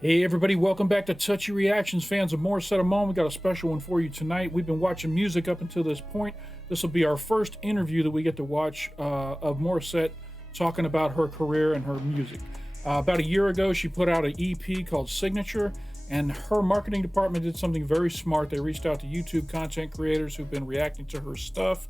Hey everybody, welcome back to Touchy Reactions, fans of Morissette Amon. We got a special one for you tonight. We've been watching music up until this point. This will be our first interview that we get to watch of Morissette talking about her career and her music. About a year ago, she put out an EP called Signature, and her marketing department did something very smart. They reached out to YouTube content creators who've been reacting to her stuff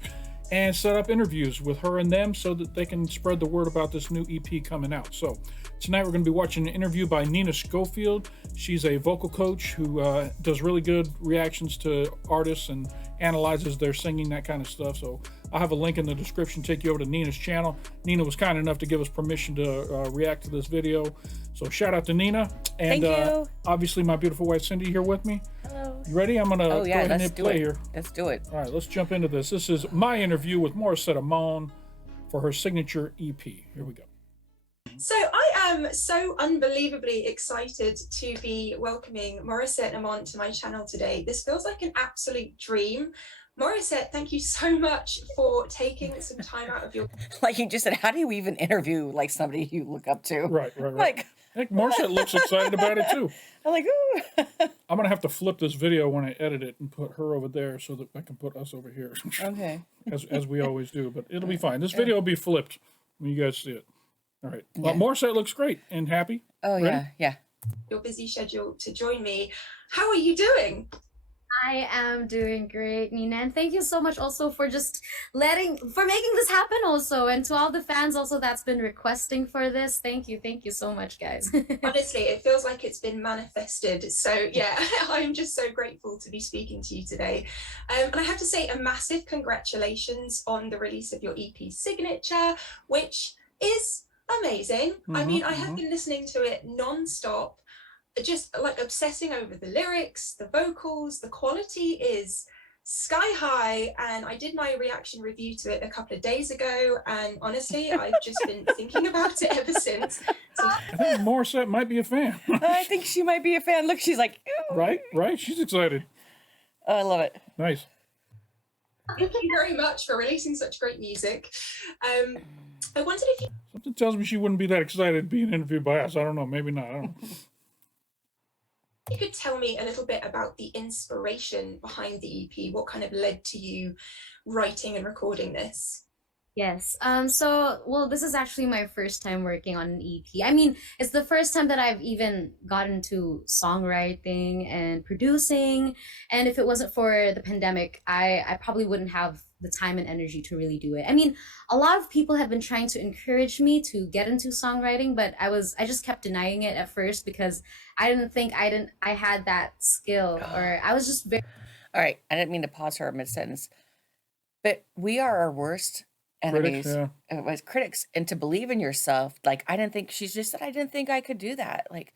and set up interviews with her and them so that they can spread the word about this new EP coming out. So tonight we're going to be watching an interview by Nina Schofield. She's a vocal coach who does really good reactions to artists and analyzes their singing, that kind of stuff. So I'll have a link in the description, take you over to Nina's channel. Nina was kind enough to give us permission to react to this video. So shout out to Nina. And Thank you. Obviously my beautiful wife Cindy here with me. Hello. You ready? I'm gonna go ahead and hit play here. Let's do it. All right, let's jump into this. This is my interview with Morissette Amon for her signature EP. Here we go. So I am so unbelievably excited to be welcoming Morissette Amon to my channel today. This feels like an absolute dream. Morissette, thank you so much for taking some time out of your... Like you just said, how do you even interview like somebody you look up to? Right. Like, I think Morissette looks excited about it too. I'm like, ooh. I'm gonna have to flip this video when I edit it and put her over there so that I can put us over here. Okay. as we always do, but it'll be fine. This video will be flipped when you guys see it. All right. Well, Morissette looks great and happy. Oh, Ready? yeah. Your busy schedule to join me. How are you doing? I am doing great, Nina, and thank you so much also for just making this happen also, and to all the fans also that's been requesting for this. Thank you so much, guys. Honestly, it feels like it's been manifested. So yeah, I'm just so grateful to be speaking to you today. And I have to say a massive congratulations on the release of your EP Signature, which is amazing. I mean, I have been listening to it non-stop, just like obsessing over the lyrics, the vocals. The quality is sky high, and I did my reaction review to it a couple of days ago, and honestly I've just been thinking about it ever since. So I think Morissette might be a fan. I think she might be a fan. Look, she's like, ew. Right? She's excited. Oh, I love it. Nice. thank you very much for releasing such great music. I wondered if Something tells me she wouldn't be that excited being interviewed by us. I don't know. Maybe not. I don't know. you could tell me a little bit about the inspiration behind the EP. What kind of led to you writing and recording this? Yes. Well, this is actually my first time working on an EP. I mean, it's the first time that I've even gotten to songwriting and producing. And if it wasn't for the pandemic, I probably wouldn't have the time and energy to really do it. I mean, a lot of people have been trying to encourage me to get into songwriting, but I just kept denying it at first because I didn't think I had that skill, or I was just very... All right. I didn't mean to pause her mid-sentence, but we are our worst enemies as critics. And to believe in yourself, like she just said, I didn't think I could do that. Like,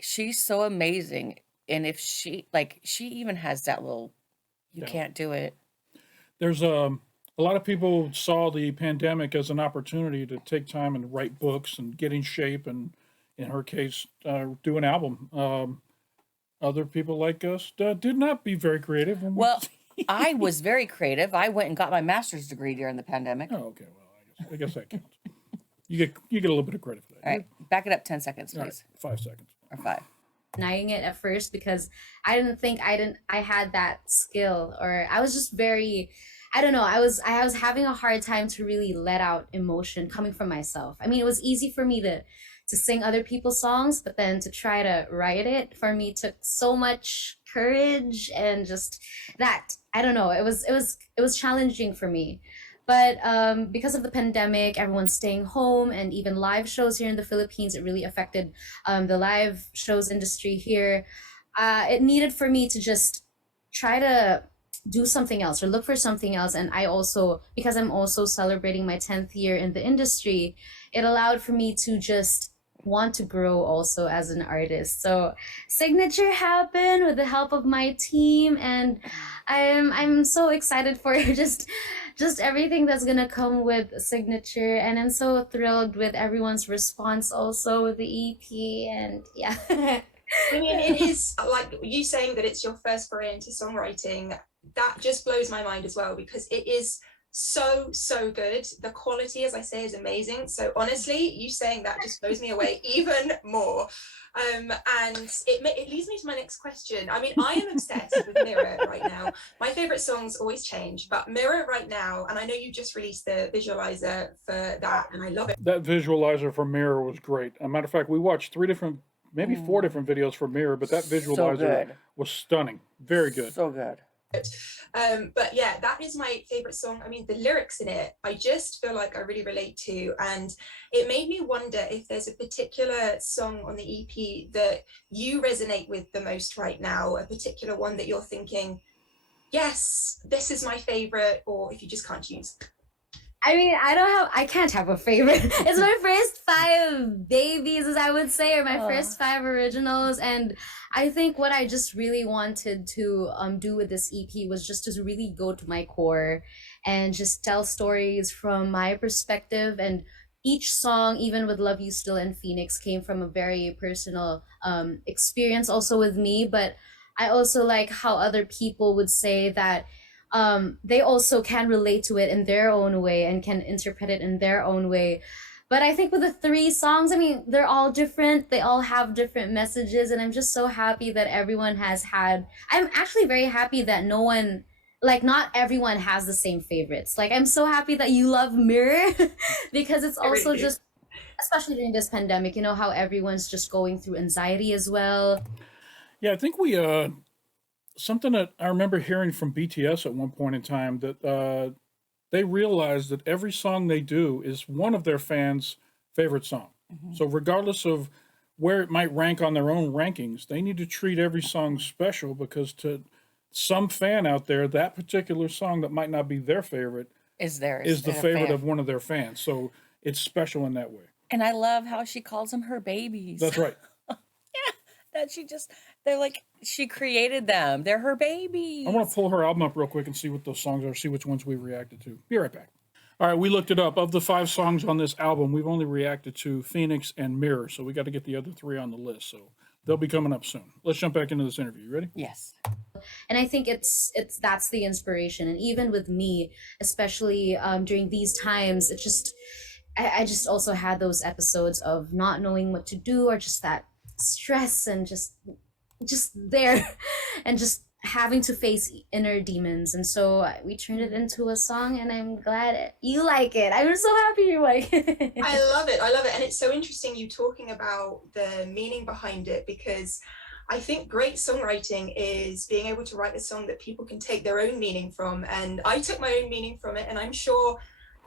she's so amazing. And if she even has that little, you can't do it. There's a lot of people saw the pandemic as an opportunity to take time and write books and get in shape, and in her case, do an album. Other people like us did not be very creative. Well, I was very creative. I went and got my master's degree during the pandemic. Oh, okay. Well, I guess that counts. You get a little bit of credit for that. All right, back it up 10 seconds, please. Right, 5 seconds. Or 5. denying it at first because I didn't think I had that skill, or I was just very, I don't know, I was having a hard time to really let out emotion coming from myself. I mean, it was easy for me to sing other people's songs, but then to try to write it for me took so much courage, and just that, I don't know, it was challenging for me. But because of the pandemic, everyone's staying home, and even live shows here in the Philippines, it really affected the live shows industry here. It needed for me to just try to do something else or look for something else. And I also, because I'm also celebrating my 10th year in the industry, it allowed for me to just want to grow also as an artist. So Signature happened with the help of my team, and I'm so excited for just everything that's gonna come with Signature, and I'm so thrilled with everyone's response also with the EP. And yeah. I mean, it is like you saying that it's your first foray into songwriting. That just blows my mind as well, because it is so good. The quality, as I say, is amazing. So honestly, you saying that just blows me away even more. And it leads me to my next question. I mean, I am obsessed with Mirror right now. My favorite songs always change, but Mirror right now, and I know you just released the visualizer for that, and I love it. That visualizer for Mirror was great. As a matter of fact, we watched 3 different, maybe 4 different videos for Mirror, but that So visualizer good. was stunning. Very good. So good. But yeah, that is my favorite song. I mean, the lyrics in it, I just feel like I really relate to, and it made me wonder if there's a particular song on the EP that you resonate with the most right now, a particular one that you're thinking, yes, this is my favorite, or if you just can't choose. I mean, I can't have a favorite. It's my first 5 babies, as I would say, or my first 5 originals. And I think what I just really wanted to do with this EP was just to really go to my core and just tell stories from my perspective. And each song, even with Love You Still and Phoenix, came from a very personal experience also with me. But I also like how other people would say that they also can relate to it in their own way and can interpret it in their own way. But I think with the 3 songs, I mean, they're all different. They all have different messages. And I'm just so happy that everyone has had, I'm actually very happy that no one, like not everyone has the same favorites. Like, I'm so happy that you love Mirror because it's also just, especially during this pandemic, you know, how everyone's just going through anxiety as well. Yeah, I think we something that I remember hearing from BTS at one point in time that they realized that every song they do is one of their fans' favorite song. So regardless of where it might rank on their own rankings, they need to treat every song special because to some fan out there, that particular song that might not be their favorite Is theirs. is the Is a favorite fan. of one of their fans. So it's special in that way. And I love how she calls them her babies. That's right. That they're like, she created them. They're her babies. I want to pull her album up real quick and see what those songs are, see which ones we reacted to. Be right back. All right, we looked it up. Of the 5 songs on this album, we've only reacted to Phoenix and Mirror, so we got to get the other 3 on the list. So they'll be coming up soon. Let's jump back into this interview. You ready? Yes. And I think it's that's the inspiration. And even with me, especially during these times, it just I just also had those episodes of not knowing what to do, or just that stress and just there and just having to face inner demons. And so we turned it into a song, and I'm glad you like it. I'm so happy you like it. I love it. And it's so interesting you talking about the meaning behind it, because I think great songwriting is being able to write a song that people can take their own meaning from. And I took my own meaning from it, and I'm sure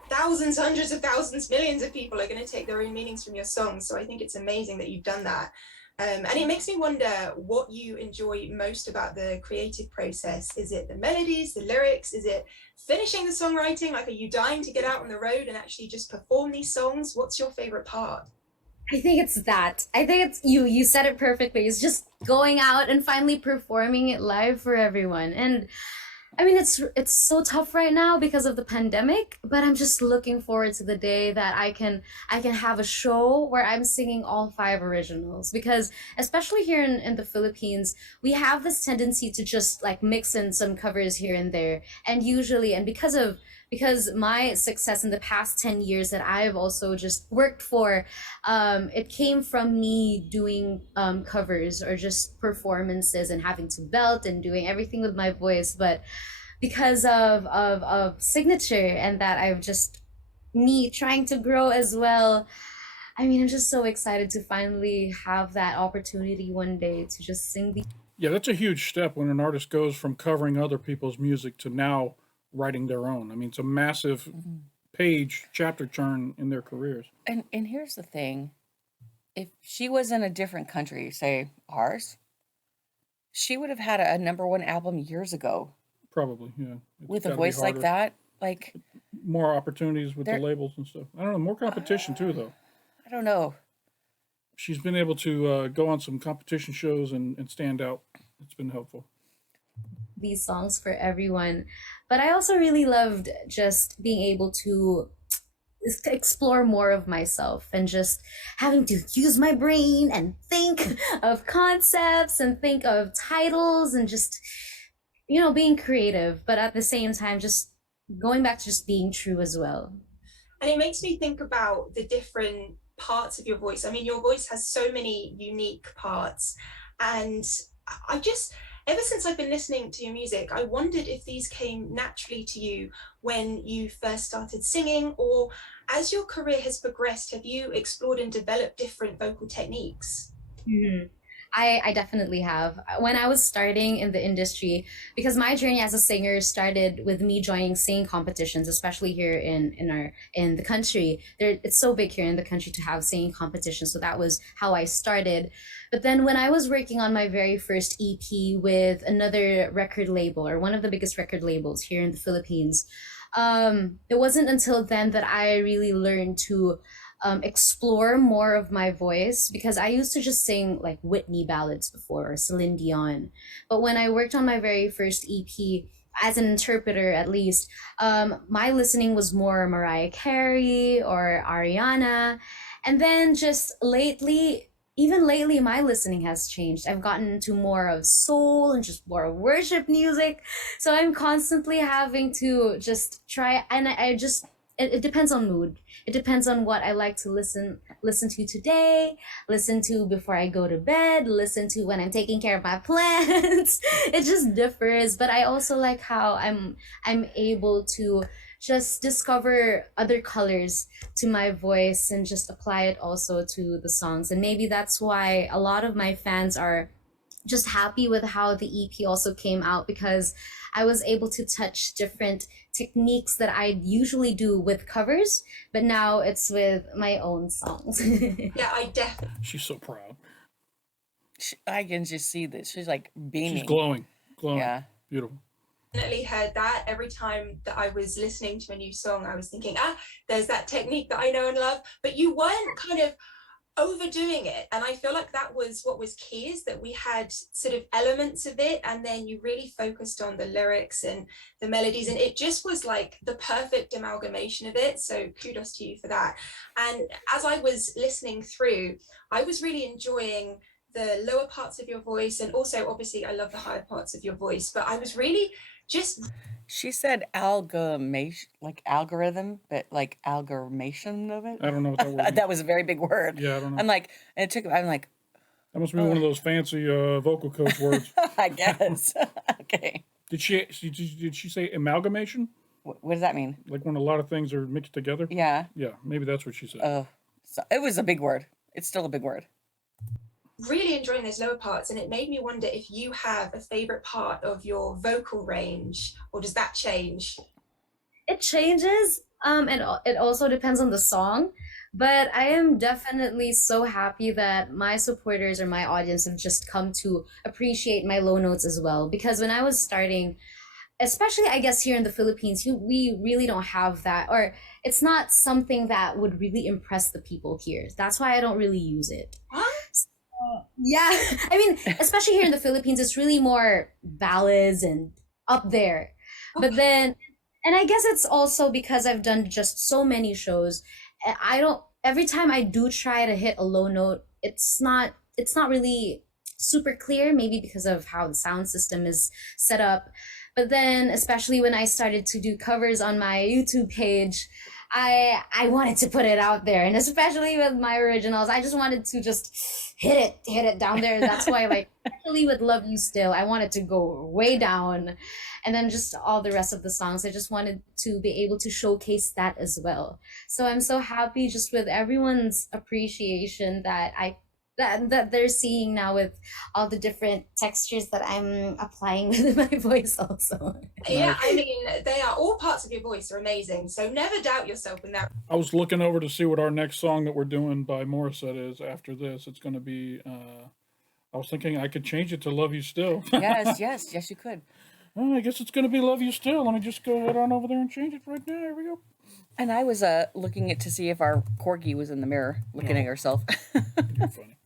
thousands, hundreds of thousands, millions of people are going to take their own meanings from your songs. So I think it's amazing that you've done that. And it makes me wonder what you enjoy most about the creative process. Is it the melodies, the lyrics? Is it finishing the songwriting? Like, are you dying to get out on the road and actually just perform these songs? What's your favorite part? I think it's that. I think it's you said it perfectly. It's just going out and finally performing it live for everyone. And I mean, it's so tough right now because of the pandemic, but I'm just looking forward to the day that I can have a show where I'm singing all 5 originals. Because especially here in the Philippines, we have this tendency to just like mix in some covers here and there. And usually, and because my success in the past 10 years that I've also just worked for, it came from me doing covers or just performances and having to belt and doing everything with my voice. But because of Signature and that I've just me trying to grow as well, I mean, I'm just so excited to finally have that opportunity one day to just sing the. Yeah, that's a huge step when an artist goes from covering other people's music to now writing their own. I mean, it's a massive chapter turn in their careers. And here's the thing. If she was in a different country, say ours, she would have had a #1 album years ago. Probably, yeah. It's With a gotta be voice like harder. that. Like, More opportunities with the There- labels and stuff. I don't know, more competition too, though. I don't know. She's been able to go on some competition shows and stand out. It's been helpful. These songs for everyone. But I also really loved just being able to explore more of myself and just having to use my brain and think of concepts and think of titles and just, you know, being creative, but at the same time just going back to just being true as well. And it makes me think about the different parts of your voice. I mean, your voice has so many unique parts. And I just, ever since I've been listening to your music, I wondered if these came naturally to you when you first started singing, or as your career has progressed, have you explored and developed different vocal techniques? Mm-hmm. I definitely have. When I was starting in the industry, because my journey as a singer started with me joining singing competitions, especially here in the country. It's so big here in the country to have singing competitions. So that was how I started. But then when I was working on my very first EP with another record label, or one of the biggest record labels here in the Philippines, it wasn't until then that I really learned to explore more of my voice, because I used to just sing like Whitney ballads before, or Celine Dion. But when I worked on my very first EP, as an interpreter at least, my listening was more Mariah Carey or Ariana. And then just lately, even lately, my listening has changed. I've gotten into more of soul and just more of worship music. So I'm constantly having to just try, and I just, it depends on mood. It depends on what I like to listen to today, listen to before I go to bed, listen to when I'm taking care of my plants. It just differs. But I also like how I'm able to just discover other colors to my voice and just apply it also to the songs. And maybe that's why a lot of my fans are just happy with how the EP also came out, because I was able to touch different techniques that I usually do with covers, but now it's with my own songs. Yeah, I definitely. She's so proud. I can just see this. She's like beaming. She's glowing. Yeah. Beautiful. Definitely heard that. Every time that I was listening to a new song, I was thinking, there's that technique that I know and love. But you weren't kind of overdoing it, and I feel like that was what was key, is that we had sort of elements of it, and then you really focused on the lyrics and the melodies, and it just was like the perfect amalgamation of it. So kudos to you for that. And as I was listening through, I was really enjoying the lower parts of your voice, and also obviously I love the higher parts of your voice, but I was really just. She said algorithm, like algorithm, but like amalgamation of it. I don't know what that word means. That was a very big word. Yeah, I don't know. I'm like, and it took. I'm like, that must be one of those fancy vocal coach words. I guess. Okay. Did she say amalgamation? What does that mean? Like when a lot of things are mixed together? Yeah. Yeah, maybe that's what she said. So it was a big word. It's still a big word. Really enjoying those lower parts, and it made me wonder if you have a favorite part of your vocal range, or does that change? It changes, and it also depends on the song. But I am definitely so happy that my supporters or my audience have just come to appreciate my low notes as well. Because when I was starting, especially I guess here in the Philippines, we really don't have that, or it's not something that would really impress the people here. That's why I don't really use it. What? Yeah, I mean, especially here in the Philippines, it's really more ballads and up there. Okay. But then, and I guess it's also because I've done just so many shows. Every time I do try to hit a low note, it's not really super clear, maybe because of how the sound system is set up. But then, especially when I started to do covers on my YouTube page, I wanted to put it out there, and especially with my originals, I just wanted to just hit it down there. That's why, like, especially with Love You Still, I wanted to go way down, and then just all the rest of the songs, I just wanted to be able to showcase that as well. So I'm so happy just with everyone's appreciation that that they're seeing now with all the different textures that I'm applying with my voice also. Yeah, I mean, they are all parts of your voice are amazing. So never doubt yourself in that. I was looking over to see what our next song that we're doing by Morissette is after this. It's going to be, I was thinking I could change it to Love You Still. Yes, you could. Well, I guess it's going to be Love You Still. Let me just go head on over there and change it right now. Here we go. And I was looking to see if our corgi was in the mirror looking at herself. You're funny.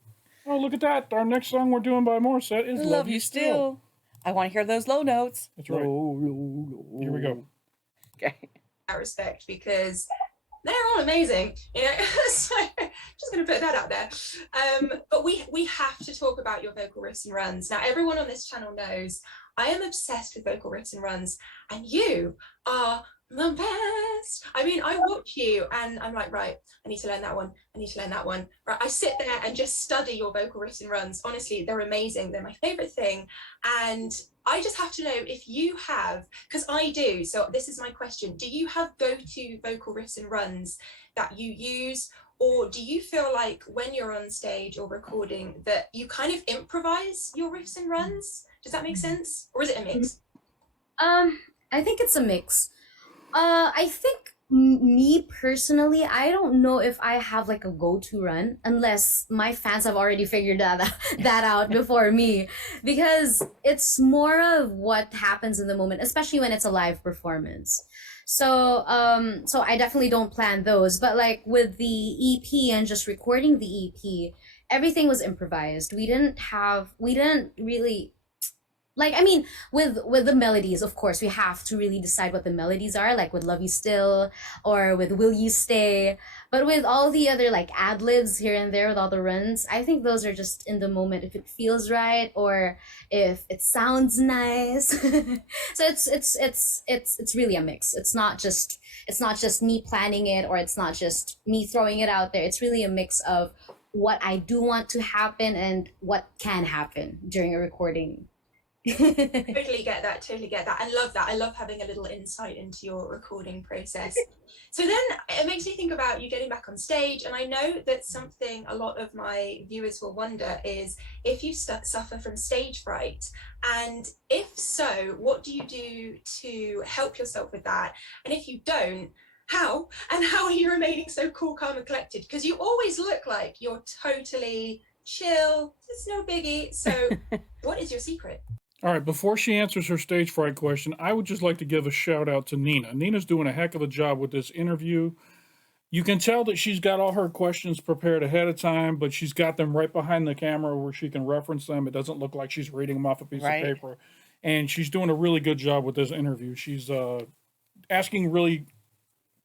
Oh, look at that. Our next song we're doing by Morissette is Love You Still. I want to hear those low notes. That's right. Here we go. Okay. That respect, because they're all amazing, you know. So just going to put that out there. But we have to talk about your vocal riffs and runs. Now, everyone on this channel knows I am obsessed with vocal riffs and runs, and you are The best. I mean, I watch you and I'm like, right, I need to learn that one. I need to learn that one. Right. I sit there and just study your vocal riffs and runs. Honestly, they're amazing. They're my favorite thing. And I just have to know if you have, because I do. So this is my question. Do you have go-to vocal riffs and runs that you use? Or do you feel like when you're on stage or recording that you kind of improvise your riffs and runs? Does that make sense? Or is it a mix? I think it's a mix. I think me personally, I don't know if I have like a go-to run unless my fans have already figured that out before me, because it's more of what happens in the moment, especially when it's a live performance. So I definitely don't plan those, but like with the EP and just recording the EP, everything was improvised. We didn't really, like, I mean, with the melodies, of course we have to really decide what the melodies are, like with Love You Still or with Will You Stay. But with all the other like ad libs here and there with all the runs, I think those are just in the moment, if it feels right or if it sounds nice. So it's really a mix. It's not just me planning it, or it's not just me throwing it out there. It's really a mix of what I do want to happen and what can happen during a recording. Totally get that, totally get that. I love that. I love having a little insight into your recording process. So then it makes me think about you getting back on stage, and I know that something a lot of my viewers will wonder is if you suffer from stage fright, and if so, what do you do to help yourself with that? And if you don't, how? And how are you remaining so cool, calm and collected? Because you always look like you're totally chill, it's no biggie. So what is your secret? All right, before she answers her stage fright question, I would just like to give a shout out to Nina. Nina's doing a heck of a job with this interview. You can tell that she's got all her questions prepared ahead of time, but she's got them right behind the camera where she can reference them. It doesn't look like she's reading them off a piece of paper. And she's doing a really good job with this interview. She's asking really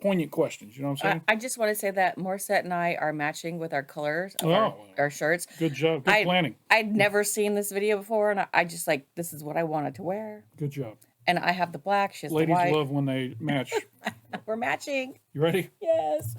poignant questions. You know what I'm saying? I just want to say that Morissette and I are matching with our colors of our shirts. Good job. Good planning. I'd never seen this video before, and I just like, this is what I wanted to wear. Good job. And I have the black, she has Ladies the white. love when they match. We're matching. You ready? Yes.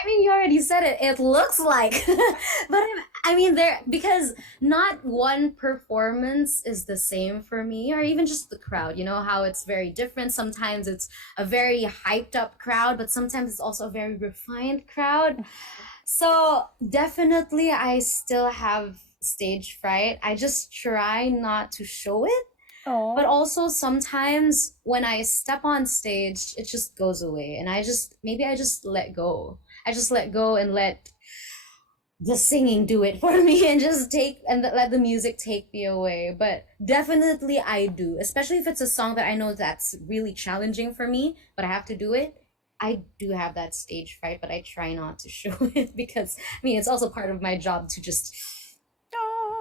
I mean, you already said it. It looks like, but I mean, because not one performance is the same for me, or even just the crowd. You know how it's very different. Sometimes it's a very hyped up crowd, but sometimes it's also a very refined crowd. So definitely, I still have stage fright. I just try not to show it. Aww. But also sometimes when I step on stage, it just goes away, and I just let go. I just let go and let the singing do it for me, and just let the music take me away. But definitely I do, especially if it's a song that I know that's really challenging for me, but I have to do it. I do have that stage fright, but I try not to show it, because I mean, it's also part of my job to just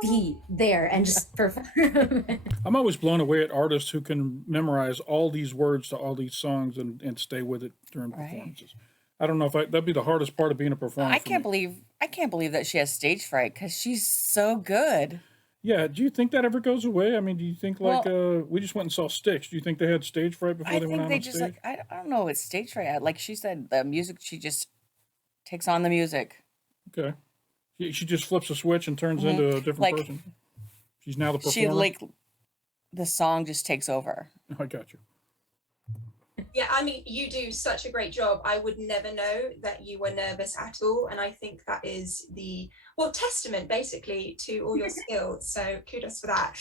be there and just perform. I'm always blown away at artists who can memorize all these words to all these songs and stay with it during performances. I don't know if that'd be the hardest part of being a performer. I can't believe that she has stage fright, because she's so good. Yeah, do you think that ever goes away? I mean, do you think we just went and saw Styx? Do you think they had stage fright before they went out on stage? Like, I don't know, it's stage fright. Like she said, the music, she just takes on the music. Okay. She just flips a switch and turns into a different person. She's now the performer. The song just takes over. I got you. Yeah, I mean, you do such a great job. I would never know that you were nervous at all. And I think that is testament basically to all your skills. So kudos for that.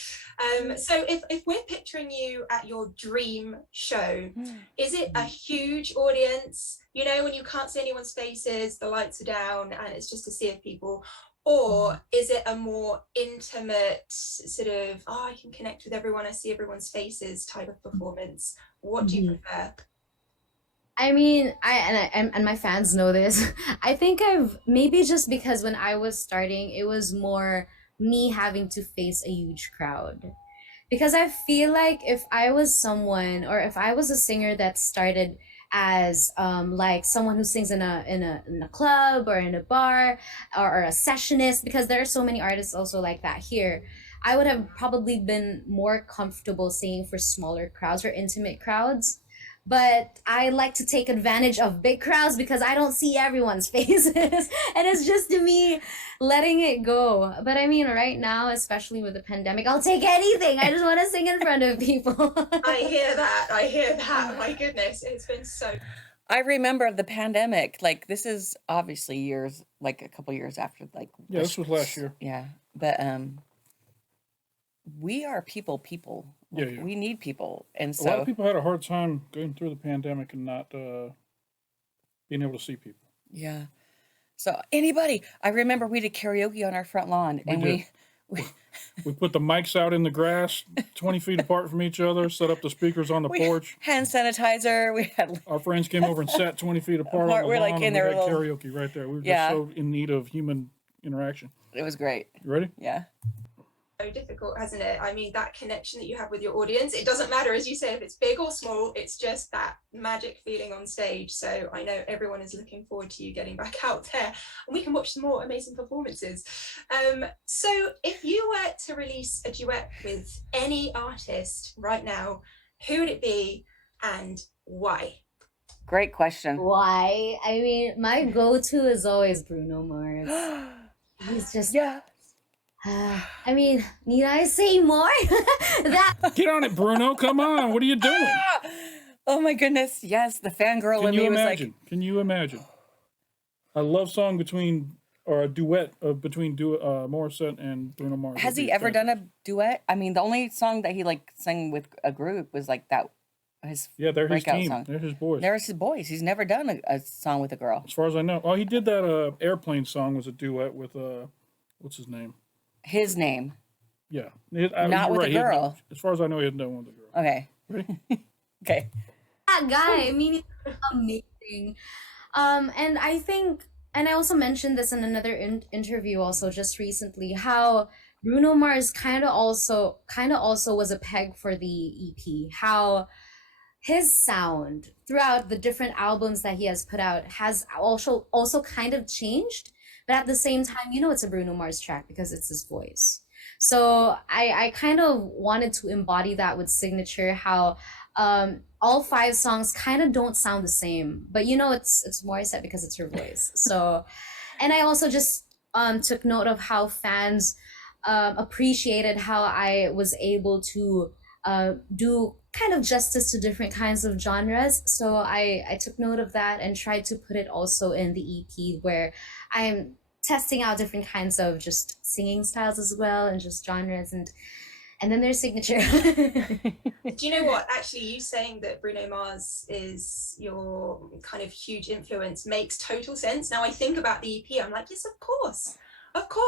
So if we're picturing you at your dream show, is it a huge audience? You know, when you can't see anyone's faces, the lights are down and it's just a sea of people? Or is it a more intimate sort of, I can connect with everyone, I see everyone's faces type of performance? What do you prefer? I mean, and my fans know this. I think maybe just because when I was starting, it was more me having to face a huge crowd. Because I feel like if I was someone, or if I was a singer that started as like someone who sings in a club or in a bar, or a sessionist, because there are so many artists also like that here, I would have probably been more comfortable singing for smaller crowds or intimate crowds. but I like to take advantage of big crowds because I don't see everyone's faces. And it's just to me letting it go. But I mean, right now, especially with the pandemic, I'll take anything. I just want to sing in front of people. I hear that. I hear that. My goodness, it's been so. I remember the pandemic. Like, this is obviously years, like a couple years after, like. Yeah, this was last year. Yeah, but we are people. Like, Yeah. we need people, and A lot so of people had a hard time going through the pandemic and not being able to see people. yeah. So anybody, I remember we did karaoke on our front lawn, and did. We put the mics out in the grass, 20 feet apart from each other, set up the speakers on the porch. Hand sanitizer. We had Our friends came over and sat 20 feet apart. On the We're like lawn, in and their we had little- karaoke right there. We were just Yeah. so in need of human interaction. it was great. You ready? Yeah. So difficult, hasn't it? I mean, that connection that you have with your audience, it doesn't matter, as you say, if it's big or small, it's just that magic feeling on stage. So I know everyone is looking forward to you getting back out there, and we can watch some more amazing performances. So if you were to release a duet with any artist right now, who would it be and why? Great question. Why? I mean, my go-to is always Bruno Mars. He's just, Yeah. I mean, need I say more? That Get on it, Bruno. Come on. What are you doing? Oh my goodness. Yes, the fangirl Can in you me was imagine? Can you imagine? A love song or a duet between Morissette and Bruno Mars. like, has he ever done a duet? I mean, the only song that he like sang with a group was like that. His Yeah, they're his breakout team. song. They're his boys. There's his boys. He's never done a song with a girl. As far as I know. Oh, he did that airplane song was a duet with what's his name? His name. Yeah. Not with a girl. As far as I know, he hadn't done one with a girl. Okay. Ready? Okay. guy, I mean, he's amazing. And I think, and I also mentioned this in another interview also just recently, how Bruno Mars kind of also was a peg for the EP. How his sound throughout the different albums that he has put out has also kind of changed, but at the same time, you know, it's a Bruno Mars track because it's his voice. So I kind of wanted to embody that with Signature, how all 5 songs kind of don't sound the same, but you know, it's Morissette because it's her voice. So, and I also just took note of how fans appreciated how I was able to do kind of justice to different kinds of genres. So I took note of that and tried to put it also in the EP, where I'm testing out different kinds of just singing styles as well, and just genres, and then there's Signature. Do you know what? Actually, you saying that Bruno Mars is your kind of huge influence makes total sense. Now I think about the EP, I'm like, yes, of course.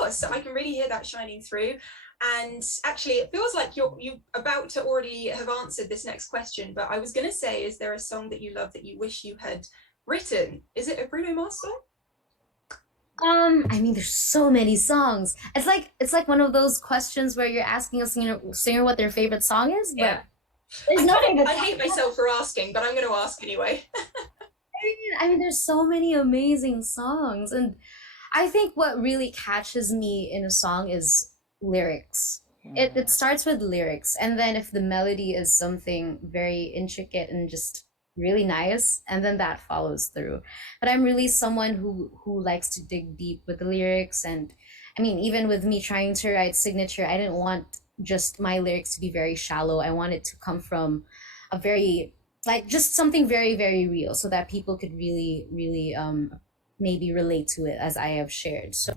So I can really hear that shining through. And actually, it feels like you're about to already have answered this next question. But I was going to say, is there a song that you love that you wish you had written? Is it a Bruno Mars song? I mean, there's so many songs. It's like one of those questions where you're asking a singer what their favorite song is. But Yeah. there's no favorite I song. hate myself for asking, but I'm going to ask anyway. I mean, there's so many amazing songs, and I think what really catches me in a song is lyrics. It starts with lyrics, and then if the melody is something very intricate and just really nice, and then that follows through. But I'm really someone who likes to dig deep with the lyrics, and I mean, even with me trying to write Signature, I didn't want just my lyrics to be very shallow. I want it to come from a very, like, just something very, very real, so that people could really maybe relate to it as I have shared. So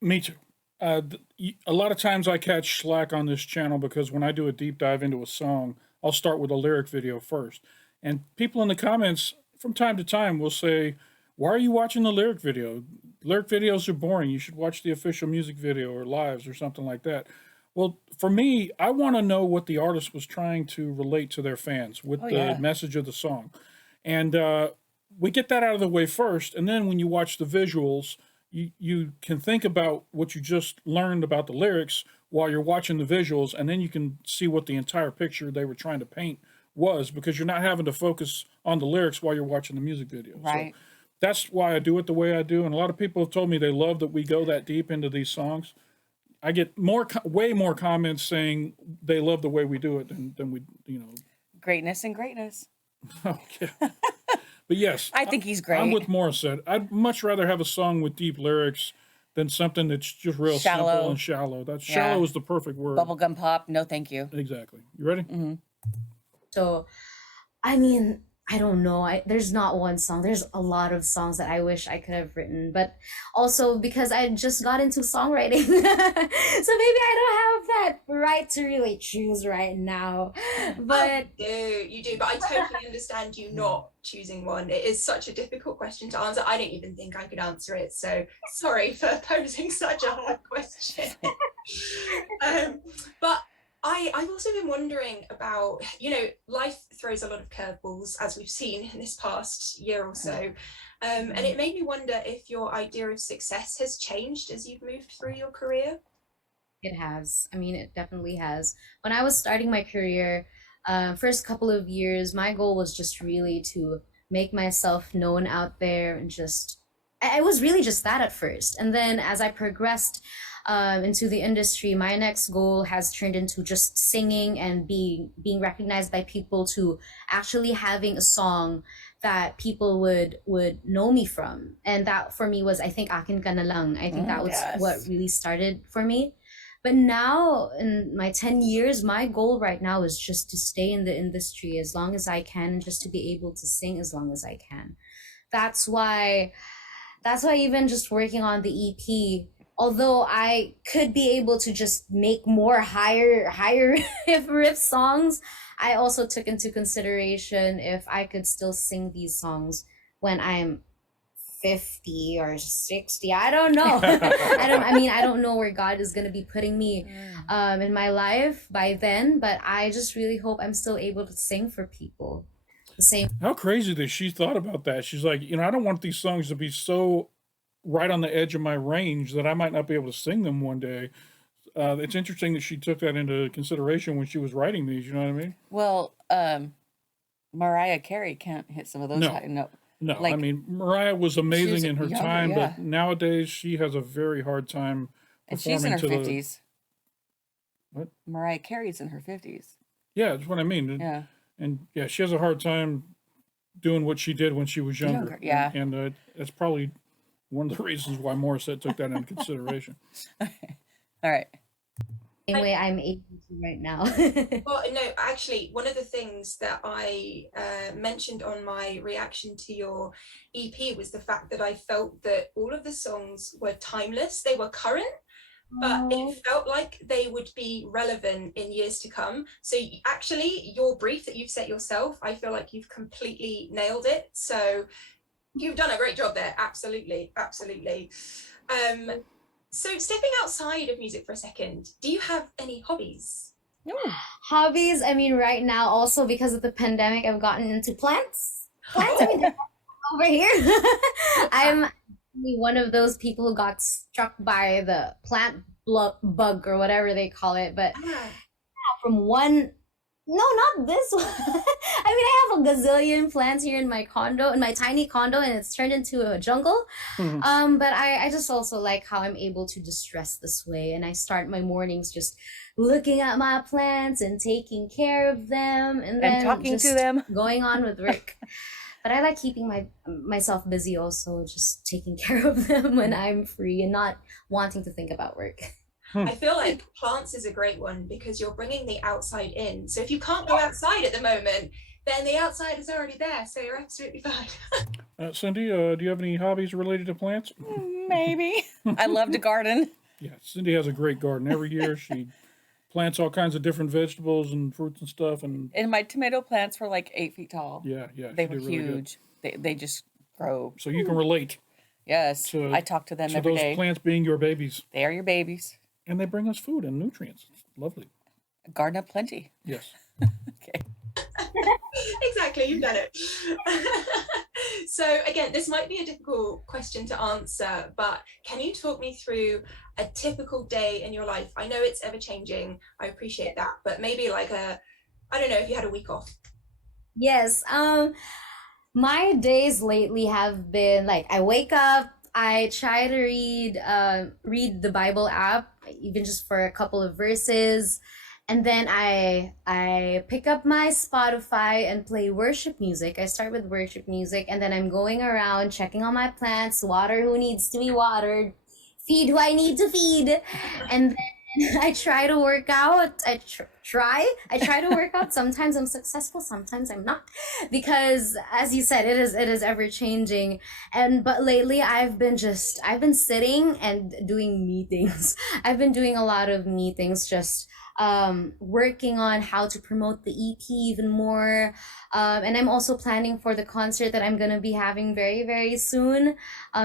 Me too. A lot of times I catch slack on this channel because when I do a deep dive into a song, I'll start with a lyric video first. And people in the comments from time to time will say, why are you watching the lyric video? Lyric videos are boring. You should watch the official music video or lives or something like that. Well, for me, I want to know what the artist was trying to relate to their fans with the message of the song. And we get that out of the way first. And then when you watch the visuals, you can think about what you just learned about the lyrics while you're watching the visuals, and then you can see what the entire picture they were trying to paint was, because you're not having to focus on the lyrics while you're watching the music video. Right. So that's why I do it the way I do. And a lot of people have told me they love that we go that deep into these songs. I get way more comments saying they love the way we do it than we, Greatness and greatness. Okay. But yes, I think he's great. I'm with Morissette. I'd much rather have a song with deep lyrics than something that's just real simple Shallow. and shallow. That's Yeah. shallow is the perfect word. Bubblegum pop. No, thank you. Exactly. You ready? Mhm. So, I mean, I don't know. There's not one song. There's a lot of songs that I wish I could have written, but also because I just got into songwriting, so maybe I don't have that right to really choose right now. But you do. But I totally understand you not choosing one. It is such a difficult question to answer. I don't even think I could answer it. So sorry for posing such a hard question. But I've also been wondering about, life throws a lot of curveballs, as we've seen in this past year or so. And it made me wonder if your idea of success has changed as you've moved through your career. it has. I mean, it definitely has. When I was starting my career, first couple of years, my goal was just really to make myself known out there and just, I was really just that at first. And then as I progressed into the industry, my next goal has turned into just singing and being recognized by people, to actually having a song that people would know me from. And that for me was, I think, Akin Ka Na Lang. I think that was Yes. what really started for me. But now in my 10 years, my goal right now is just to stay in the industry as long as I can, just to be able to sing as long as I can. That's why even just working on the EP, although I could be able to just make more higher riff songs, I also took into consideration if I could still sing these songs when I'm 50 or 60. I don't know. I don't know where God is going to be putting me in my life by then, but I just really hope I'm still able to sing for people. The same. How crazy that she thought about that. She's like, I don't want these songs to be so right on the edge of my range that I might not be able to sing them one day. It's interesting that she took that into consideration when she was writing these. You know what I mean? Well, Mariah Carey can't hit some of those. No. No, I mean, Mariah was amazing in her younger, time, yeah. but nowadays she has a very hard time And she's in performing her to 50s. What? Mariah Carey's in her 50s. Yeah, that's what I mean. Yeah. And yeah, she has a hard time doing what she did when she was younger. Yeah. And that's probably one of the reasons why Morissette took that into consideration. All right. Same way I'm able to right now. Well, no, actually, one of the things that I mentioned on my reaction to your EP was the fact that I felt that all of the songs were timeless. They were current, but it felt like they would be relevant in years to come. So actually, your brief that you've set yourself, I feel like you've completely nailed it. So you've done a great job there. Absolutely. Absolutely. So stepping outside of music for a second, do you have any hobbies? Hobbies, I mean, right now, also because of the pandemic, I've gotten into plants. Plants, I mean, they're over here. I'm one of those people who got struck by the plant bug or whatever they call it. But from one, no, not this one. I mean, I have a gazillion plants here in my condo, in my tiny condo, and it's turned into a jungle. Mhm. But I just also like how I'm able to distress this way, and I start my mornings just looking at my plants and taking care of them, and then talking to just them. going on with work. But I like keeping myself busy, also just taking care of them when I'm free and not wanting to think about work. I feel like plants is a great one because you're bringing the outside in. So if you can't go outside at the moment, then the outside is already there. So you're absolutely fine. Cindy, do you have any hobbies related to plants? Maybe. I love to garden. Yeah, Cindy has a great garden. Every year she plants all kinds of different vegetables and fruits and stuff. And my tomato plants were like 8 feet tall. yeah, They she were did really good. huge. They just grow. So you can relate Yes. to I talk to them to every those day. plants being your babies. They are your babies. And they bring us food and nutrients. It's lovely. Garden up plenty. Yes. Okay. Exactly, you've done it. So again, this might be a difficult question to answer, but can you talk me through a typical day in your life? I know it's ever changing. I appreciate that, but maybe like I don't know, if you had a week off. Yes. My days lately have been like, I wake up, I try to read the Bible app, even just for a couple of verses. and then I pick up my Spotify and play worship music. I start with worship music, and then I'm going around checking on my plants, water who needs to be watered, feed who I need to feed, and then I try to work out. I try to work out. Sometimes I'm successful, sometimes I'm not, because as you said, it is ever changing. But lately I've been sitting and doing meetings. I've been doing a lot of meetings, just working on how to promote the EP even more. And I'm also planning for the concert that I'm gonna be having very, very soon,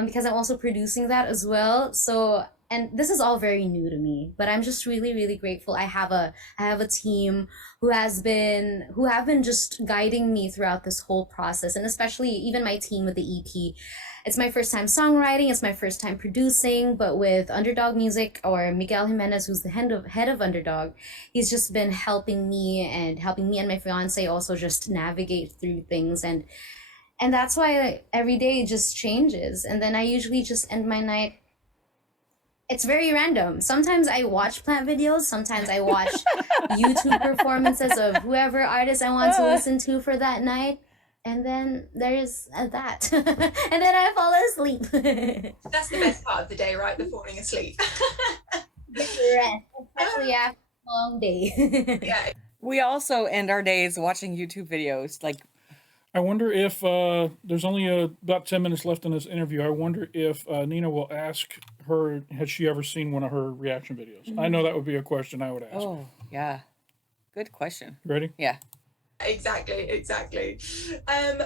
because I'm also producing that as well. So, and this is all very new to me, but I'm just really, really grateful. I have a team who have been just guiding me throughout this whole process, and especially even my team with the EP. It's my first time songwriting, it's my first time producing, but with Underdog Music, or Miguel Jimenez, who's the head of Underdog, he's just been helping me and my fiance also just navigate through things, and that's why every day just changes. And then I usually just end my night. It's very random. Sometimes I watch plant videos, sometimes I watch YouTube performances of whoever artist I want to listen to for that night. And then there's that. And then I fall asleep. That's the best part of the day, right? The falling asleep. Rest, especially after a long day. Yeah. We also end our days watching YouTube videos. Like, I wonder if there's only about 10 minutes left in this interview. I wonder if Nina will ask her, has she ever seen one of her reaction videos? I know that would be a question I would ask. oh, yeah. Good question. Ready? Yeah. Exactly.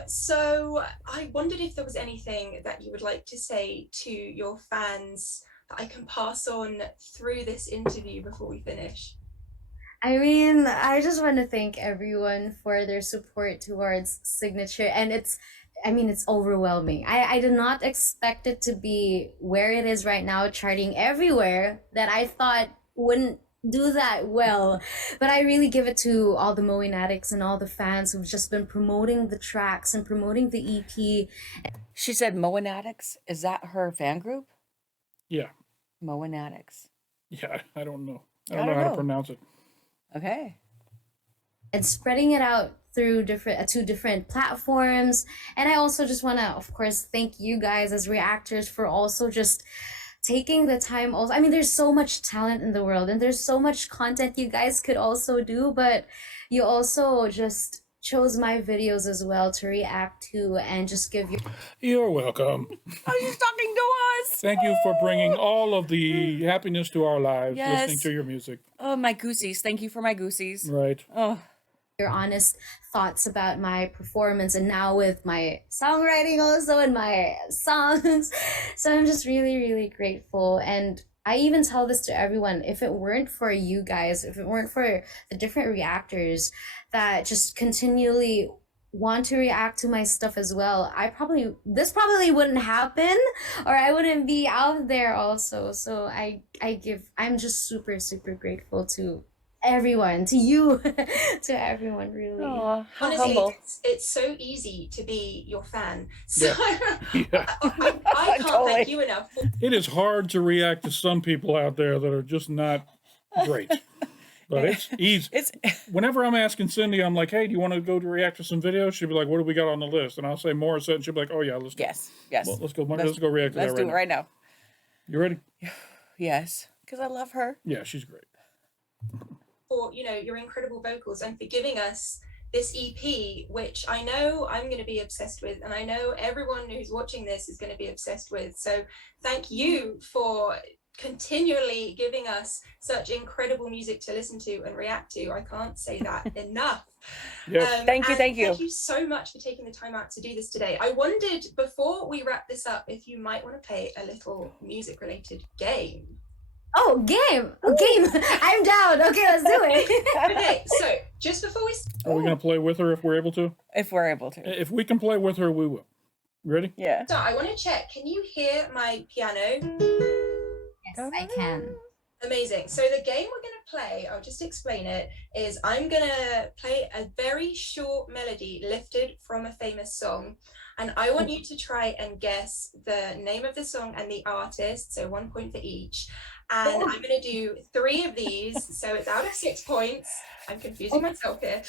So I wondered if there was anything that you would like to say to your fans that I can pass on through this interview before we finish. I mean, I just want to thank everyone for their support towards Signature, and it's overwhelming. I did not expect it to be where it is right now, charting everywhere, that I thought wouldn't do that well. But I really give it to all the Mowing addicts and all the fans who've just been promoting the tracks and promoting the EP. She said Moan Addicts. Is that her fan group? Yeah. Moan Addicts. Yeah, I don't know. I don't know how to pronounce it. Okay. And spreading it out through different platforms. And I also just want to, of course, thank you guys as reactors for also just taking the time. Also, I mean, there's so much talent in the world, and there's so much content you guys could also do, but you also just chose my videos as well to react to and just give You're welcome. Oh, you're talking to us. Thank you for bringing all of the happiness to our lives, Yes. listening to your music. Oh, my goosies. Thank you for my goosies. Right. Oh, your honest thoughts about my performance, and now with my songwriting also and my songs. So I'm just really, really grateful. And I even tell this to everyone, if it weren't for you guys, if it weren't for the different reactors that just continually want to react to my stuff as well, this probably wouldn't happen, or I wouldn't be out there also. So I'm just super, super grateful to everyone, to you, to everyone, really. how Honestly, humble. it's so easy to be your fan. So Yeah. I can't Totally. thank you enough. It is hard to react to some people out there that are just not great. But it's easy. It's Whenever I'm asking Cindy, I'm like, hey, do you want to go to react to some videos? She'll be like, what do we got on the list? And I'll say Morissette, and she'll be like, oh, yeah, let's go. yes. Well, let's go react to Let's that do right it now. right now. You ready? Yes, because I love her. Yeah, she's great. For your incredible vocals and for giving us this EP, which I know I'm going to be obsessed with, and I know everyone who's watching this is going to be obsessed with. So thank you for continually giving us such incredible music to listen to and react to. I can't say that enough. Yes. Thank you. Thank you so much for taking the time out to do this today. I wondered, before we wrap this up, if you might want to play a little music related game. Oh, game. I'm down. Okay, let's do it. Okay, so just before we Are we going to play with her if we're able to? If we're able to. If we can play with her, we will. Ready? Yeah. start, I want to check, can you hear my piano? Yes, I can. Amazing. So the game we're going to play, I'll just explain it, is I'm going to play a very short melody lifted from a famous song. And I want you to try and guess the name of the song and the artist. So 1 point for each. And I'm going to do 3 of these. So it's out of 6 points. I'm confusing myself here.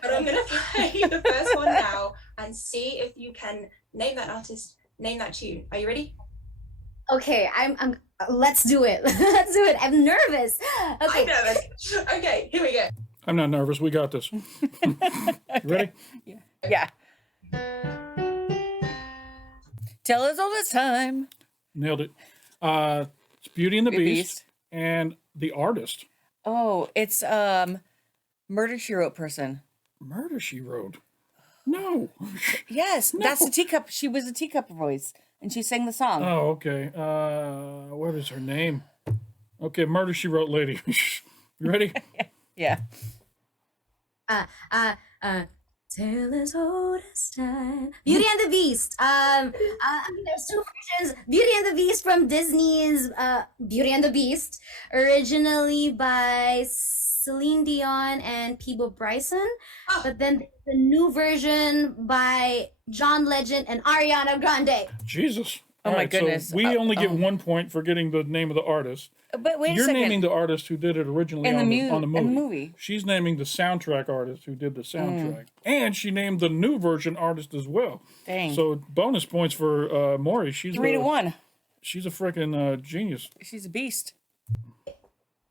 But I'm going to play the first one now and see if you can name that artist, name that tune. Are you ready? Okay, I'm let's do it. Let's do it. I'm nervous. Okay. I'm nervous. Okay, here we go. I'm not nervous. We got this. You ready? Yeah. Tell us all the time. Nailed it. It's Beauty and the Beast and the artist. Oh, it's Murder She Wrote person. Murder, She Wrote. No. Yes, No. that's the teacup. She was a teacup voice, and she sang the song. Oh, okay. What is her name? Okay, Murder, She Wrote lady. You ready? Yeah. Tale as old as time. Beauty and the Beast. There's 2 versions. Beauty and the Beast from Disney's Beauty and the Beast, originally by Celine Dion and Peebo Bryson, but then the new version by John Legend and Ariana Grande. Jesus. Oh, All my right, goodness. So we only get 1 point for getting the name of the artist. But wait a You're second. naming the artist who did it originally In the on the in movie. the movie. She's naming the soundtrack artist who did the soundtrack. And she named the new version artist as well. Dang. So bonus points for Maury. She's 3 to 1. She's a freaking genius. She's a beast.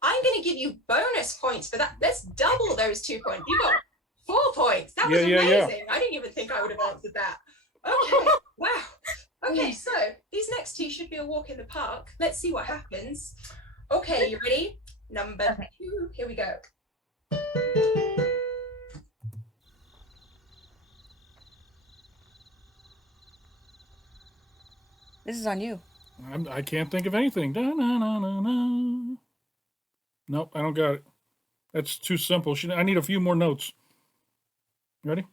I'm going to give you bonus points for that. Let's double those 2 points. You got 4 points. That was amazing. I didn't even think I would have answered that. Okay. Wow. Okay, so these next 2 should be a walk in the park. Let's see what happens. Okay, you ready? Number 2. Here we go. This is on you. I can't think of anything. Da, na, na, na, na. Nope, I don't got it. That's too simple. I need a few more notes. You ready?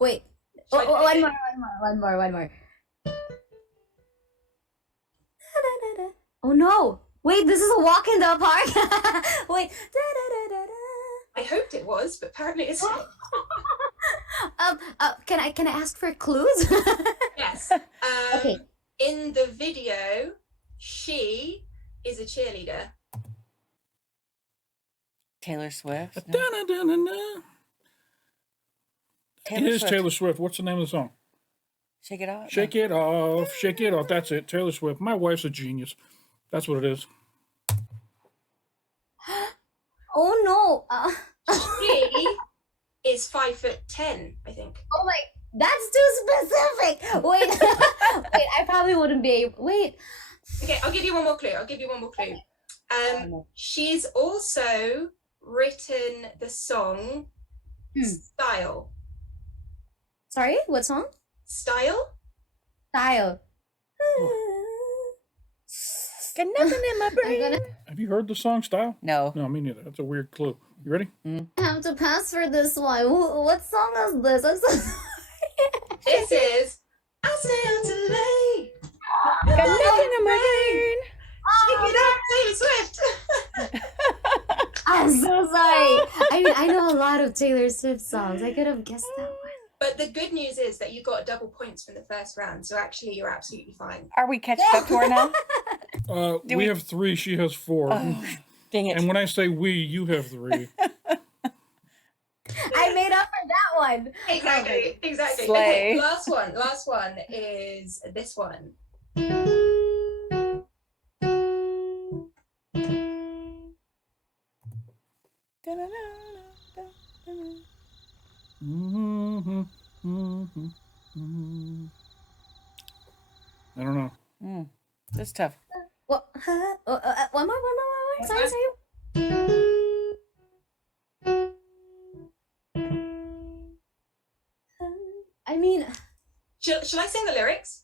Wait. One more. Oh no! Wait, this is a walk in the park. Wait. I hoped it was, but apparently it's not. Can I ask for clues? Yes. Okay. In the video, she is a cheerleader. Taylor Swift. Da, No. na, na, na, na. It is Taylor Swift. What's the name of the song? Shake It Off. Shake It Off. Shake It Off. That's it. Taylor Swift. My wife's a genius. That's what it is. Oh no! She is 5'10", I think. Oh my! That's too specific. Wait, wait. I probably wouldn't be able. Wait. Okay, I'll give you one more clue. She's also written the song Style. Sorry, what song? Style? Style. Got nothing in my brain. Have you heard the song Style? No. No, me neither. That's a weird clue. You ready? I have to pass for this one. What song is this? I'm so sorry. This is I Stay Out Too Late. Got nothing in my Shake it up, Taylor Swift. I'm so sorry. I mean, I know a lot of Taylor Swift songs. I could have guessed that one. But the good news is that you got double points from the first round, so actually you're absolutely fine. brain. Are we catching up to her now? We have 3. She has 4. Oh, dang it. And when I say we, you have 3. I made up for that one. Exactly. Slay. Okay, last one is this one. I don't know. That's tough. Well, one more. Sorry. I mean, Shall I sing the lyrics?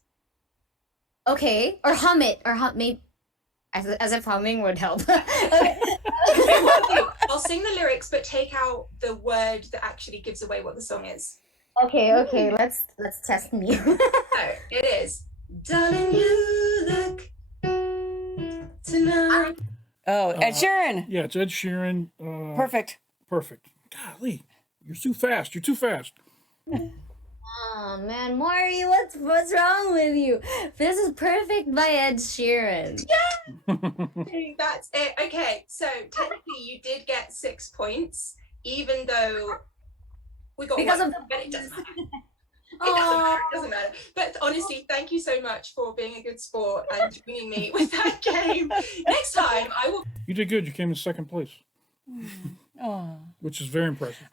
okay, or hum it, maybe as if humming would help. Okay. I'll sing the lyrics, but take out the word that actually gives away what the song is. Okay, let's test me. So it is, darling, you look Ed Sheeran. Yeah, it's Ed Sheeran. Perfect. Perfect. Golly, you're too fast. You're too fast. Oh man, Maury, what's wrong with you? This is Perfect by Ed Sheeran. That's it. Okay, so technically you did get 6 points, even though we got because one, of the but it doesn't matter. It doesn't matter. But honestly, thank you so much for being a good sport and joining me with that game. Next time, I will. You did good. You came in second place, Oh. which is very impressive.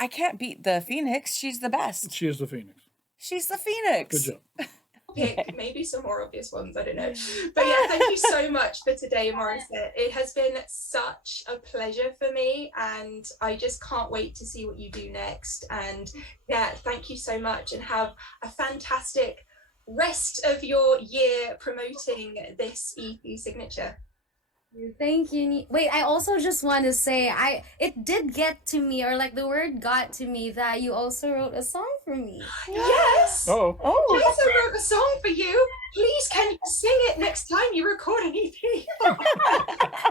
I can't beat the Phoenix. She's the best. She is the Phoenix. She's the Phoenix. Good job. Pick maybe some more obvious ones, I don't know. But yeah, thank you so much for today, Morissette. It has been such a pleasure for me, and I just can't wait to see what you do next. And yeah, thank you so much, and have a fantastic rest of your year promoting this EP signature. Thank you. Wait, I also just want to say it did get to me, or like the word got to me, that you also wrote a song for me. Yes. Oh. I also wrote a song for you. Please, can you sing it next time you record an EP? I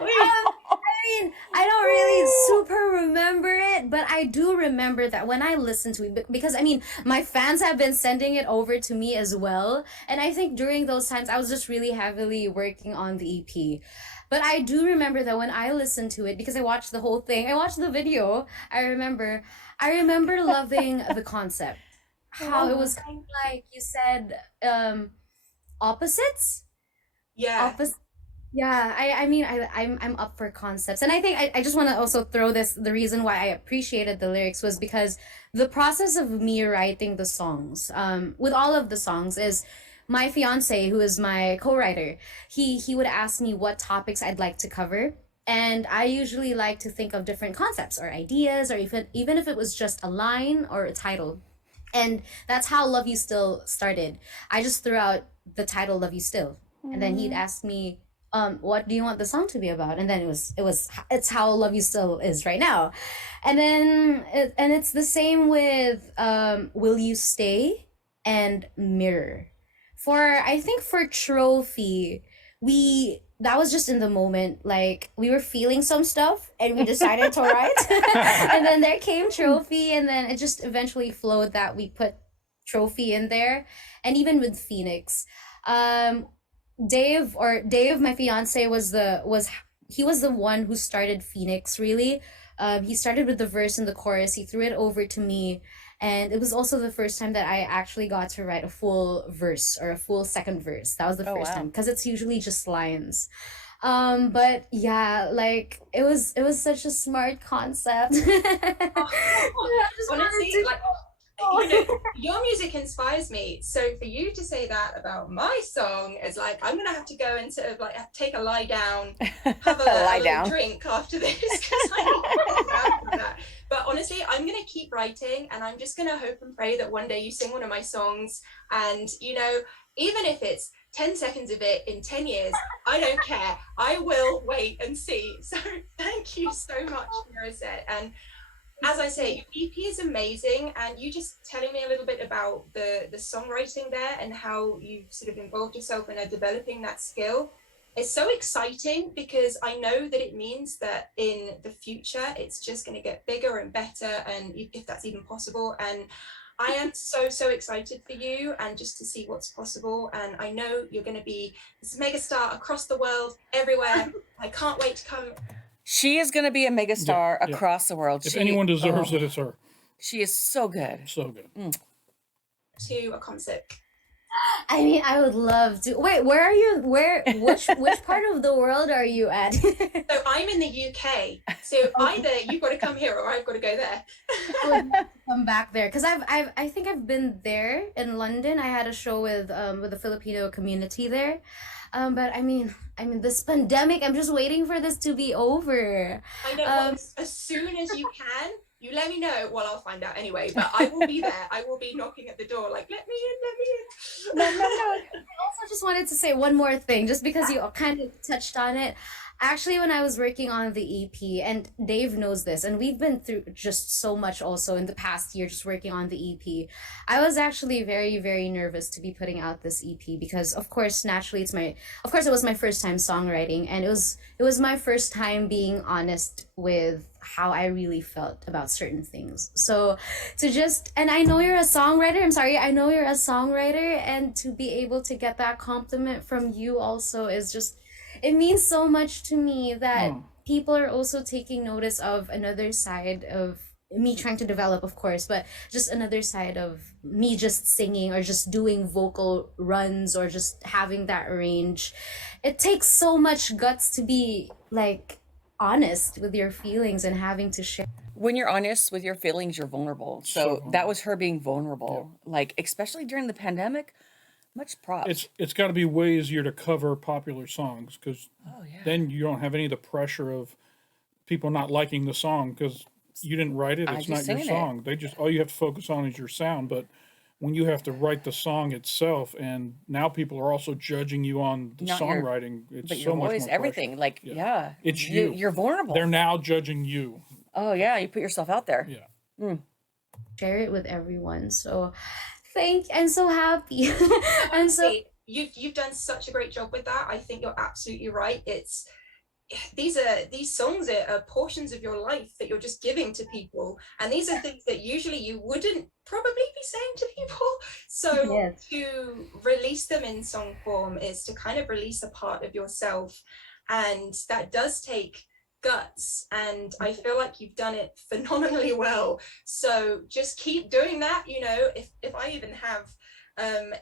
mean, I don't really super remember it, but I do remember that when I listened to it, because I mean, my fans have been sending it over to me as well. And I think during those times, I was just really heavily working on the EP. But I do remember that when I listened to it, because I watched the whole thing, I watched the video, I remember loving the concept. How it was kind of like you said, opposites? Yeah. Yeah, I'm up for concepts. And I think I just want to also throw the reason why I appreciated the lyrics was because the process of me writing the songs, with all of the songs, is my fiance, who is my co-writer, he would ask me what topics I'd like to cover. And I usually like to think of different concepts or ideas, or even if it was just a line or a title. And that's how Love You Still started. I just threw out the title Love You Still. And then he'd ask me, what do you want the song to be about? And then it's how Love You Still is right now. And then it's the same with Will You Stay and Mirror. I think for Trophy, that was just in the moment, like we were feeling some stuff and we decided to write. And then there came Trophy, and then it just eventually flowed that we put Trophy in there. And even with Phoenix, Dave, my fiance, was the one who started Phoenix, really. He started with the verse and the chorus. He threw it over to me. And it was also the first time that I actually got to write a full verse or a full second verse. That was the first time, because it's usually just lines. But yeah, like it was such a smart concept. Honestly, like, you know, your music inspires me. So for you to say that about my song is like, I'm gonna have to go and sort of like take a lie down, have a drink after this, because I need to out for that. But honestly, I'm gonna keep writing, and I'm just gonna hope and pray that one day you sing one of my songs, and you know, even if it's 10 seconds of it in 10 years, I don't care. I will wait and see. So thank you so much, Morissette. And as I say, your EP is amazing, and you just telling me a little bit about the songwriting there and how you've sort of involved yourself in developing that skill. It's so exciting, because I know that it means that in the future, it's just going to get bigger and better, and if that's even possible. And I am so excited for you, and just to see what's possible. And I know you're going to be this megastar across the world, everywhere. I can't wait to come. She is going to be a megastar across the world. If anyone deserves it, it's her. She is so good. So good. To a concert. I mean, I would love to. Wait, where are you? Which part of the world are you at? So I'm in the UK. So either you've got to come here or I've got to go there. I would come back there, because I think I've been there in London. I had a show with the Filipino community there. But I mean, this pandemic, I'm just waiting for this to be over. I know. Well, as soon as you can, you let me know. Well, I'll find out anyway, but I will be there. I will be knocking at the door like, let me in. No. I also just wanted to say one more thing, just because you kind of touched on it. Actually, when I was working on the EP, and Dave knows this, and we've been through just so much also in the past year, just working on the EP, I was actually very, very nervous to be putting out this EP because, of course, naturally, of course, it was my first time songwriting, and it was my first time being honest with how I really felt about certain things. So and I know you're a songwriter, I know you're a songwriter, and to be able to get that compliment from you also is just, it means so much to me that people are also taking notice of another side of me trying to develop, of course, but just another side of me just singing or just doing vocal runs or just having that range. It takes so much guts to be like honest with your feelings and having to share. When you're honest with your feelings, you're vulnerable. So that was her being vulnerable, like especially during the pandemic. Much props. It's got to be way easier to cover popular songs because then you don't have any of the pressure of people not liking the song because you didn't write it. It's not your song. They just, all you have to focus on is your sound. But when you have to write the song itself, and now people are also judging you on the songwriting, it's but so your much voice, more everything. Like it's you. You're vulnerable. They're now judging you. Oh yeah, you put yourself out there. Yeah. Share it with everyone. So I'm so happy. And so you've done such a great job with that. I think you're absolutely right. These songs are portions of your life that you're just giving to people, and these are things that usually you wouldn't probably be saying to people. So to release them in song form is to kind of release a part of yourself, and that does take guts, and I feel like you've done it phenomenally well. So just keep doing that. You know, if I even have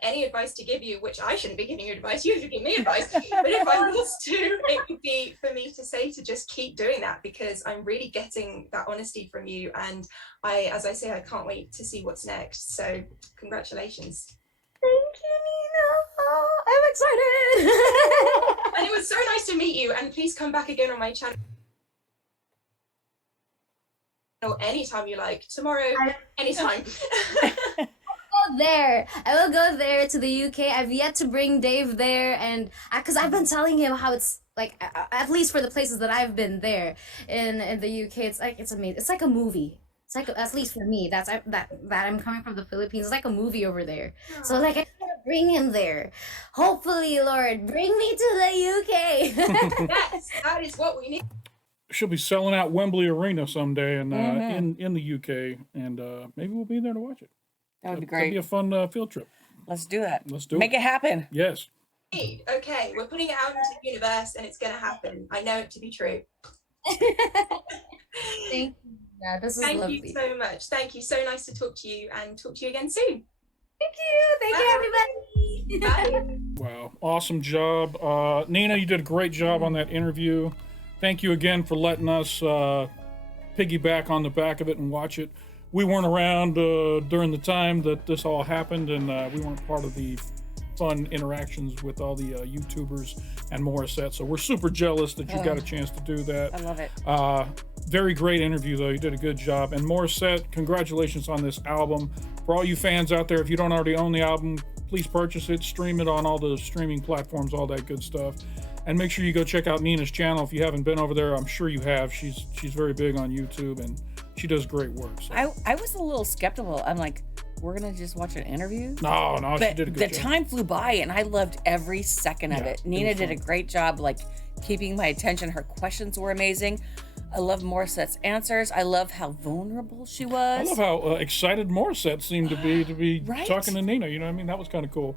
any advice to give you, which I shouldn't be giving you advice, you should give me advice, but if I was to, it would be for me to say to just keep doing that, because I'm really getting that honesty from you, and as I say, I can't wait to see what's next. So congratulations. Thank you, Nina. I'm excited. And it was so nice to meet you, and please come back again on my channel anytime you like. Tomorrow, anytime. I will go there to the UK. I've yet to bring Dave there, and because I've been telling him how it's like, at least for the places that I've been there in the UK, it's amazing. It's like a movie. It's like, at least for me, that I'm coming from the Philippines, it's like a movie over there. Aww. So like, I gotta bring him there. Hopefully, Lord, bring me to the UK. Yes, that is what we need. She'll be selling out Wembley Arena someday, and in the UK, and maybe we'll be there to watch it. That would be great. That'd be a fun field trip. Let's do that. Let's do it. Make it happen. Yes. Okay, we're putting it out into the universe, and it's going to happen. I know it to be true. Thank you. Yeah, this is lovely. Thank you so much. Thank you. So nice to talk to you, and talk to you again soon. Thank you. Thank you, everybody. Bye. Wow. Awesome job. Nina, you did a great job on that interview. Thank you again for letting us piggyback on the back of it and watch it. We weren't around during the time that this all happened, and we weren't part of the fun interactions with all the YouTubers and Morissette. So we're super jealous that you got a chance to do that. I love it. Very great interview, though. You did a good job. And Morissette, congratulations on this album. For all you fans out there, if you don't already own the album, please purchase it, stream it on all the streaming platforms, all that good stuff. And make sure you go check out Nina's channel if you haven't been over there. I'm sure you have. She's very big on YouTube, and she does great work. So. I was a little skeptical. I'm like, we're gonna just watch an interview? No, she did a good job. The time flew by, and I loved every second of it. Nina did a great job, like keeping my attention. Her questions were amazing. I love Morissette's answers. I love how vulnerable she was. I love how excited Morissette seemed to be talking to Nina. You know what I mean? That was kind of cool.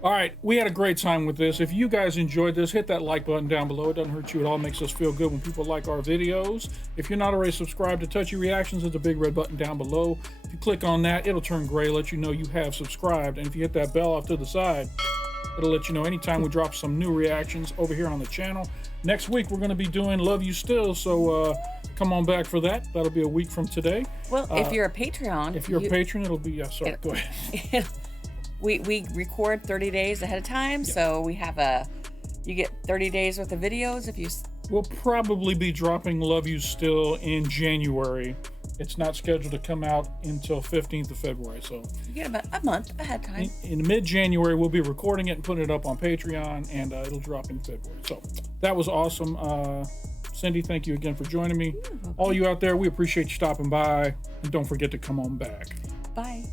All right, we had a great time with this. If you guys enjoyed this, hit that like button down below. It doesn't hurt you at all. It makes us feel good when people like our videos. If you're not already subscribed to Touchy Reactions, there's a big red button down below. If you click on that, it'll turn gray, let you know you have subscribed. And if you hit that bell off to the side, it'll let you know anytime we drop some new reactions over here on the channel. Next week, we're going to be doing Love You Still, so come on back for that. That'll be a week from today. Well, if you're a Patreon. If you're a patron, it'll be, sorry, go ahead. We record 30 days ahead of time, so we have you get 30 days worth of videos if you... We'll probably be dropping Love You Still in January, It's not scheduled to come out until 15th of February. So You get about a month ahead of time. in mid-January, we'll be recording it and putting it up on Patreon, and it'll drop in February. So that was awesome. Cindy, thank you again for joining me. All you out there, we appreciate you stopping by, and don't forget to come on back. Bye.